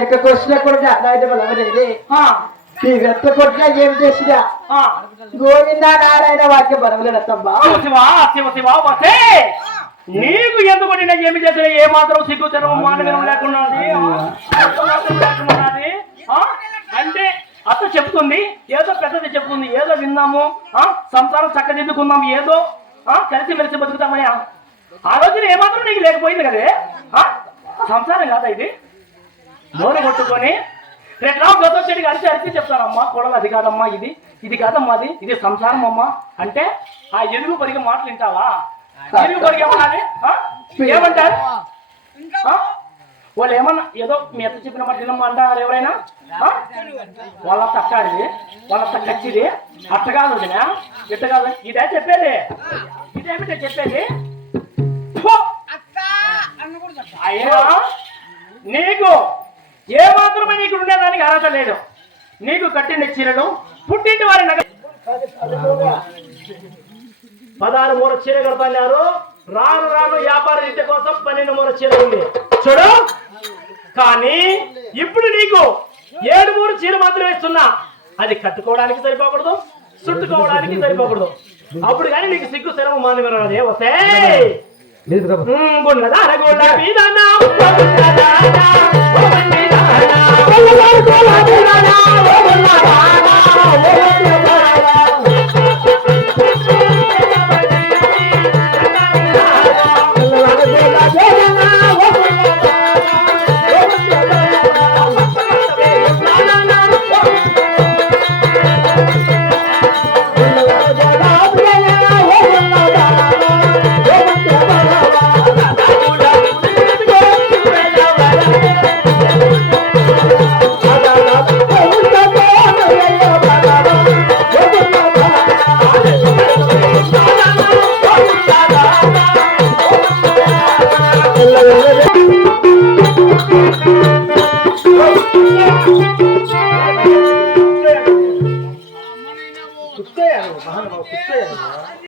యొక్క క్వశ్చన్ కూడా బలమనేది ఈ వెత్త కొట్టినా ఏం చేసినా గోవింద నారాయణ వాక్యం బలమలేడమ్మా. నీకు ఎందుకు ఏమి చేసినా ఏ మాత్రం సిగ్గు తెరవ మానవీయం లేకుండా అంటే అత్త చెప్తుంది, ఏదో పెద్దది చెప్తుంది, ఏదో విన్నాము, సంసారం చక్కదిద్దుకుందాం, ఏదో కలిసి మెలిసి బతుకుతామని ఆ రోజున ఏమాత్రం నీకు లేకపోయింది కదే. సంసారం కాదా ఇది? నోరు కొట్టుకొని రేట్లా గొప్ప చెడికి అరిచి అరిచి చెప్తానమ్మా, కొడలు అది కాదమ్మా, ఇది కాదమ్మా, ఇది సంసారం అమ్మా అంటే ఆ ఎరుగు పరిగే మాటలు వింటావా? ఎరుగు పరిగేమన్నది ఏమంటారు? వాళ్ళు ఏమన్నా ఏదో మీ ఎత్త చెప్పిన మాట తినమ్మా అంటారు ఎవరైనా? వాళ్ళ తక్కాడిది, వాళ్ళ తక్కచ్చిది, అట్ట కాదు ఇట్ట కాదు, ఇదే చెప్పేది, ఇదేమిటే చెప్పేది. అయ్యా నీకు ఏ మాత్రమే నీకు ఉండేదానికి అర్హత లేదు. నీకు కట్టిన చీరలు పుట్టింటి వారి నగ 16 మూర చీర కడతారు. రాను రాను వ్యాపార రీతి కోసం 12 మూర చీర ఉంది చూడు. కానీ ఇప్పుడు నీకు 7 మూర చీర మాత్రమే ఇస్తున్నా. అది కట్టుకోవడానికి సరిపోకూడదు, చుట్టుకోవడానికి సరిపోకూడదు. అప్పుడు కానీ నీకు సిగ్గు శరము మానవే వస్తే గుండదా